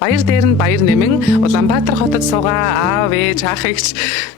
Баяр дээр нь баяр нэмэн Улаанбаатар хотод суугаа аав ээж ах эгч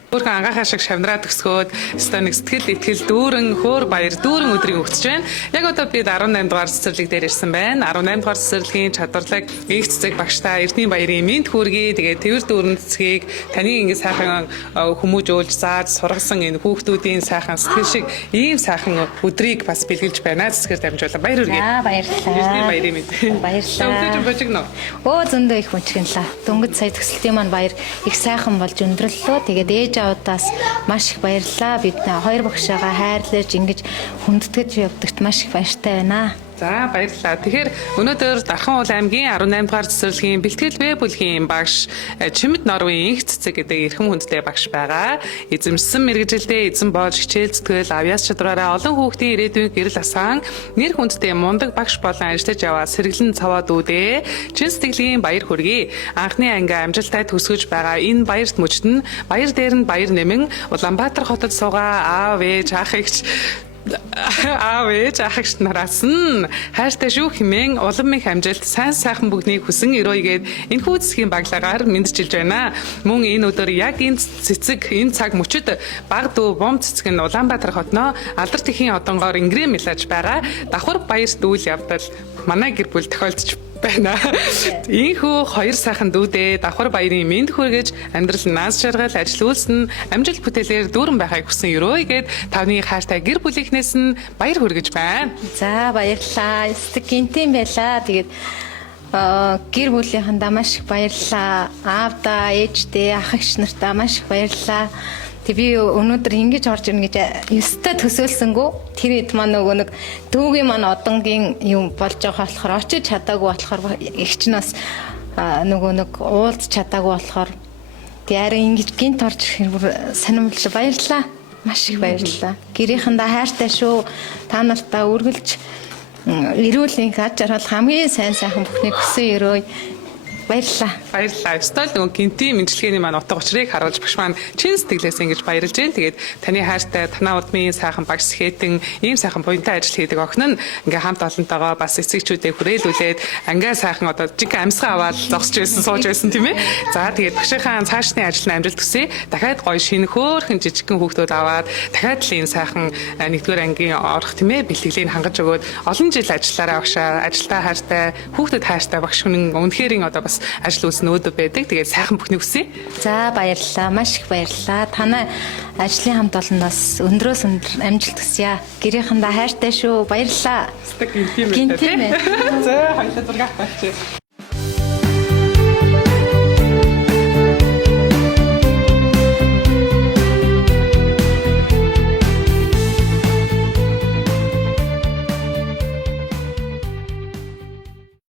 өөрхөн ангаахаа шиг шавнараа төгсгөөд өстой нэг сэтгэл итгэл дүүрэн хөөр баяр дүүрэн өдрийг өгч байна. Яг одоо бид 18 дугаар цэцэрлэг дээр ирсэн байна. 18 дугаар цэцэрлэгийн чадварлаг их цэцэг багштай Эрдэнэ баярын мэд хүргэе. Тэгээд тэрвэр дүүрэн цэцгийг таны ингэ сайхан хүмүүжүүлж зааж сургасан энэ хүүхдүүдийн сайхан сэтгэл шиг ийм сайхан өдрийг бас бэлгэлж байна. Цэцгээр дамжуулан баяр хүргэе. Баярлалаа. Эрдэнэ баярын мэд. Баярлалаа. Өдөр божигно. Зөндөө их мөнчгөнлээ. Дөнгөж сая төсөлтийн маань баяр их сайхан болж өндөрлөө. Тэгээд ээж аваадаас маш их баярлалаа. Бид хоёр багшаагаа хайрлаж ингэж хүндэтгэж явдагт маш их баяртай байна. За баярлалаа. Тэгэхээр өнөөдөр Дархан уул аймгийн 18 дугаар цэцэрлэгийн бэлтгэл бэ бүлгийн багш Чимэд Норвын инх цэцэг гэдэг эрхэм хүндтэй багш байгаа. Эзэмшсэн мэрэгжилдээ эзэн болж хичээл зүтгэл авьяас чадвараараа олон хүүхдийн ирээдүйн гэрэл асаан нэр хүндтэй мундаг багш болон ажиллаж яваа сэргэлэн цаваад үүдээ чин сэтгэлийн баяр хүргэе. Анхны анги амжилттай төгсгөж байгаа энэ баярт мөчтөн баяр дээр нь баяр нэмэн Улаанбаатар хотод суугаа аав ээж ах эгч аав ээж ах эгч нараас нь хайртай шүү хэмээн улам их амжилт сайн сайхан бүгднийг хүсэн өрөөйгээд энэ хүү цэцгийн баглагаар мэдчилж байна. Мөн энэ өдөр яг энэ цэцэг энэ цаг мөчид баг дүү бом цэцэг нь Улаанбаатар хотноо алдар тэхийн одонгоор ингрэм мэлж байгаа. Давхар баярт үйл явдал манай гэр бүл тохиолдож байна. Ийхүү хоёр сайхан дүүдээ давхар баярын мэд хүргэж амьдрал нааз жаргал ажил үйлс нь амжилт бүтээлээр дүүрэн байхыг хүсэн өрөөйгээд тавны хайртай гэр бүлийнхнээс нь баяр хүргэж байна. За баярлалаа. Эсвэл гинтийн байлаа. Тэгээд гэр бүлийнхэндээ маш их баярлалаа. Аавдаа, ээждээ, ах эгч нартаа маш их баярлалаа. Би өнөөдөр ингэж орж ирнэ гэж ёстой төсөөлсөнгөө тэр хэд маань нөгөө нэг дүүгийн маань одонгийн юм болж байгаа болохоор очиж чадаагүй болохоор эгч нь бас нөгөө нэг уулз чадаагүй болохоор ярин ингэж гинт орж ирэх сонирмолтой баярлалаа. Маш их баярлалаа. Гэрийнхэндээ хайртай шүү. Та нартаа үргэлж эрүүл аж аргал хамгийн сайн сайхан бүхнийг хүсэн өрөө. Баярлалаа. Баярлалаа. Стол нөгөө гинтийн мэдлэгээний маань утга учирыг харуулж багш маань чин сэтгэлээс ингэж баярлж байна. Тэгээд таны хайртай танаа удмын сайхан багш хэтэн ийм сайхан буянтай ажил хийдэг охин нь ингээ хамт олонтойгоо бас эцэгчүүдээ хүрээлүүлээд ангиа сайхан одоо жиг амьсгаа аваад зогсож байсан сууж байсан тийм ээ. За тэгээд багшийнхаа цаашны ажил нь амжилт хүсье. Дахиад гоё шинэ хөөрхөн жижигхэн хүүхдүүд аваад дахиад л энэ сайхан нэгдүгээр ангийн орох тийм ээ бэлтгэлийг хангаж өгөөд олон жил ажиллаараа багшаа ажилдаа хайртай хүүхдэд хайртай багш хүн үнэхэрийн одоо бас ажил үйлс нөөдөө байдаг. Тэгээд сайхан бүхний хүсье. За баярлалаа. Маш их баярлалаа. Танай ажлын хамт олондоос өндрөөс өндөр амжилт хүсье. Гэрийнхэндээ хайртай шүү. Баярлалаа. Гинтийн мэт. Гинтийн мэт. За хоёулаа зураг авах.